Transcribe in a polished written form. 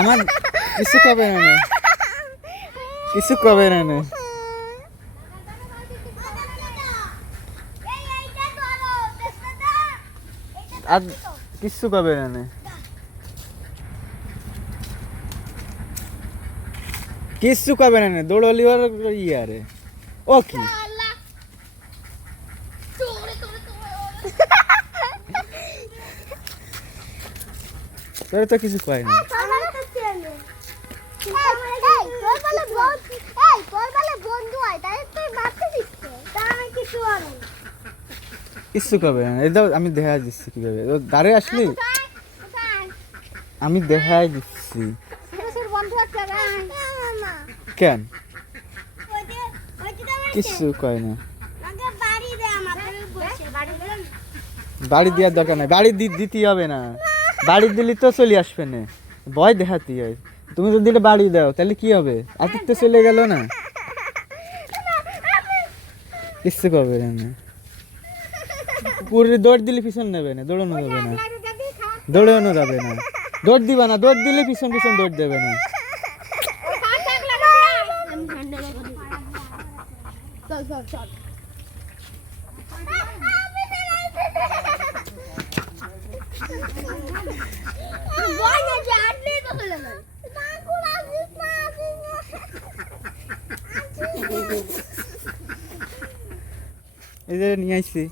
আমার কিছু কবে না, কিছু কবে না। আর কিছু কবে না, কিছু কবে না দৌড়লি ওর ইয়ারে ও কি তোর তো কিছু কয় না। কিছু কবে না, এই দাও আমি দেখা দিচ্ছি কিভাবে দাঁড়ে আসলি, আমি দেখাই দিচ্ছি। কেন কিছু কয় না, বাড়ি দেওয়ার দরকার নাই, বাড়ি দিতে হবে না, বাড়ি দিলি তো চলে আসবে না, ভয় দেখাতে হয়। তুমি যদি এটা বাড়ি দাও তাহলে কি হবে, আতিথ্য চলে গেল না, কিচ্ছু করবে না। পুরো দৌড় দিলে পিছন নেবে না, দৌড়ানো যাবে না, দৌড়ানো যাবে না, দৌড় দিবা না, দৌড় দিলে পিছন পিছন দৌড় দেবে না। এই যে নিয়ে আসছি।